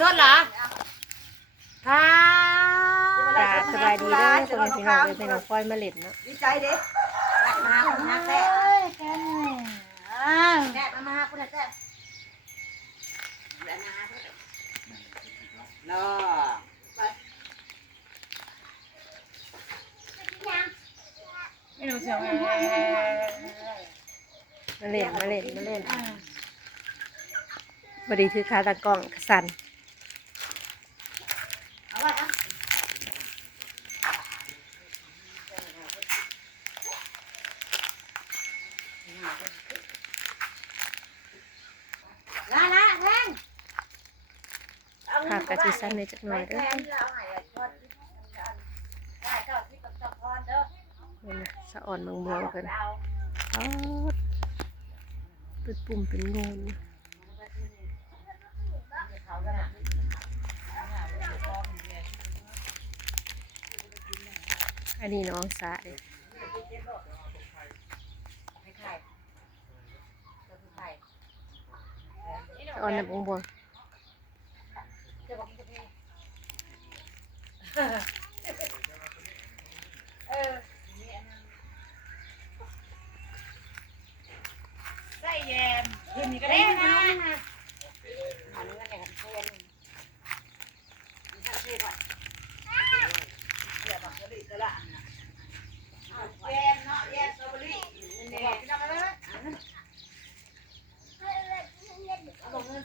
สดเหรอค่ะกาสบายดีเด้อคนเป็นพี่น้องเป็นน้องพลอยมาเล่นเนาะดีใจเด้มาคุณฮะแซ่เอ้แกนี่อ้าแซ่มาคุณฮะแซ่น้อไม่รู้เสียงมาเล่นมาเล่นมาเล่นพอดีถือคาตากล้องสัน เอาไว้อะลาลาแทง ภากะทิสั้นในจักหน่อยเด้อแทงห้เลยก่อนได้เจ้าที่กับเจ้าพรเด้อนี่นะสะอ่อนบางบวงเพิ่นเอาอ๋อเป็นปุ่มเป็นงูนอันนี้น้องสาเด้สะอ่อนนะบาง บวงใส่แยมคืนนี้ก็ได้นะอันนี้ก็แหนเพื่อนมีทั้งเทศว่ะเดี๋ยวบอกจะรีบก็ละแยมเนาะแยมสตรอเบอรี่นี่บอกพี่น้องมาเลยเอาลงเงิน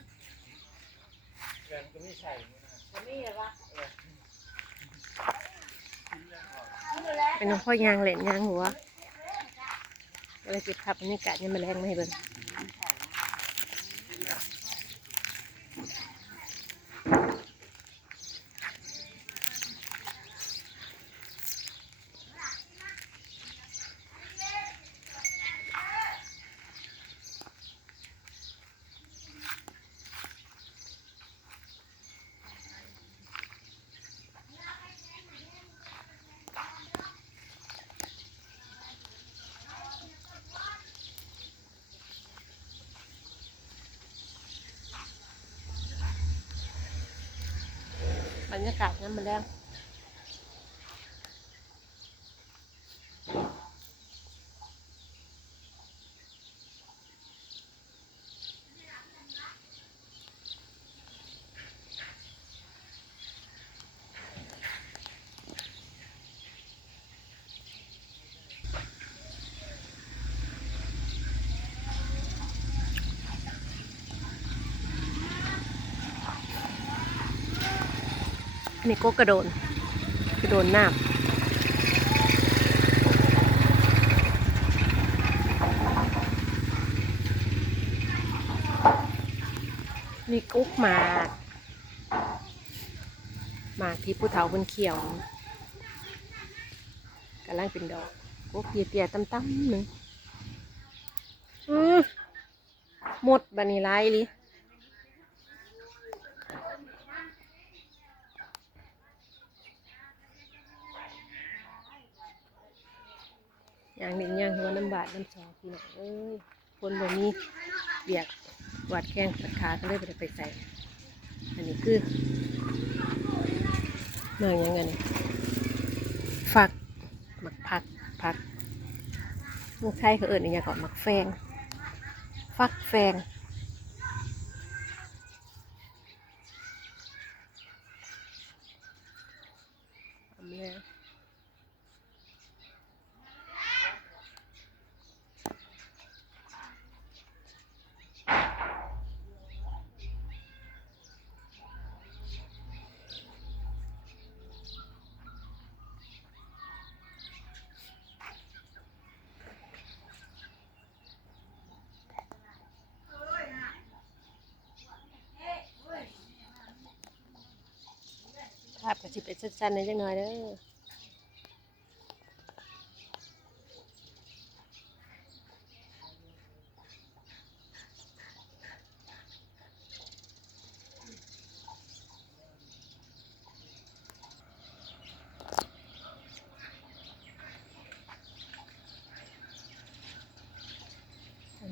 เงินก็ไม่ใส่นี่นะ จะมีเหรอวะ เป็นน้องพ่อยางเหล่นยางหัวก็เลยเก็บภาพบรรยากาศยังมาแรงมาให้เบิ่ง รรยากาศนั้นมาแล้ว นนี้ก็กระโดนกระโดนน้ำนี่กุ๊กหมากหมากที่ผู้เฒ่าบนเขียวกำลังเป็นดอกกุ๊กเตี้ยๆตั้มๆหนึ่งหมดบันนี้ไรลิ อย่างหนึ่งอย่างหัวน้ำบาดน้ำสองพี่น้องเอ้ยคนแบ่มีเบียกหวัดแข้งตัดขาก็เลยไปไปใส่ อันนี้คือเมืองยังไงนี่ฝักหมักผักผักเมืองไทยเขาเอิญอย่างก่อนหมักแฟง ฟักแฟงเอามาแล้ว ภาพกระ สิเป็นสั้นๆในจังหน่อยเด้อ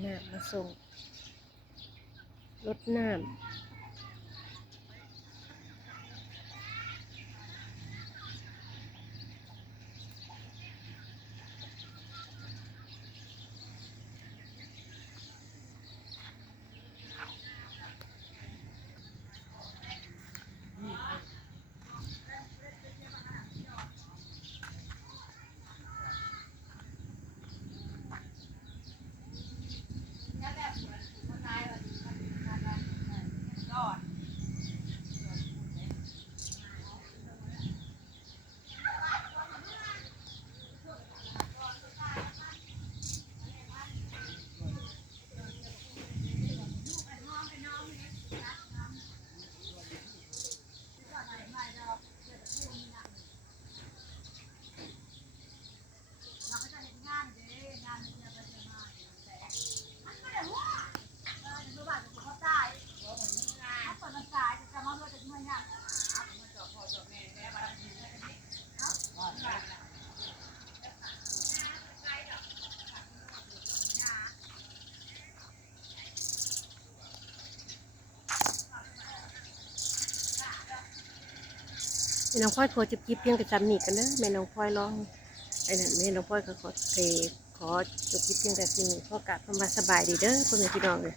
น้ำมาส่งรดน้ำ ม่น้องพลอยโทรจิบจิบเพียงกับจำหนีกันเนอะแม่น้องพลอยร้องไอ้นั่นแม่น้องพลอยก็ขอเออขอจบจิบเพียงแต่สิ่งนี้ขอกราบคำมาสบายดีเด้อพ่อแม่พี่น้องเลย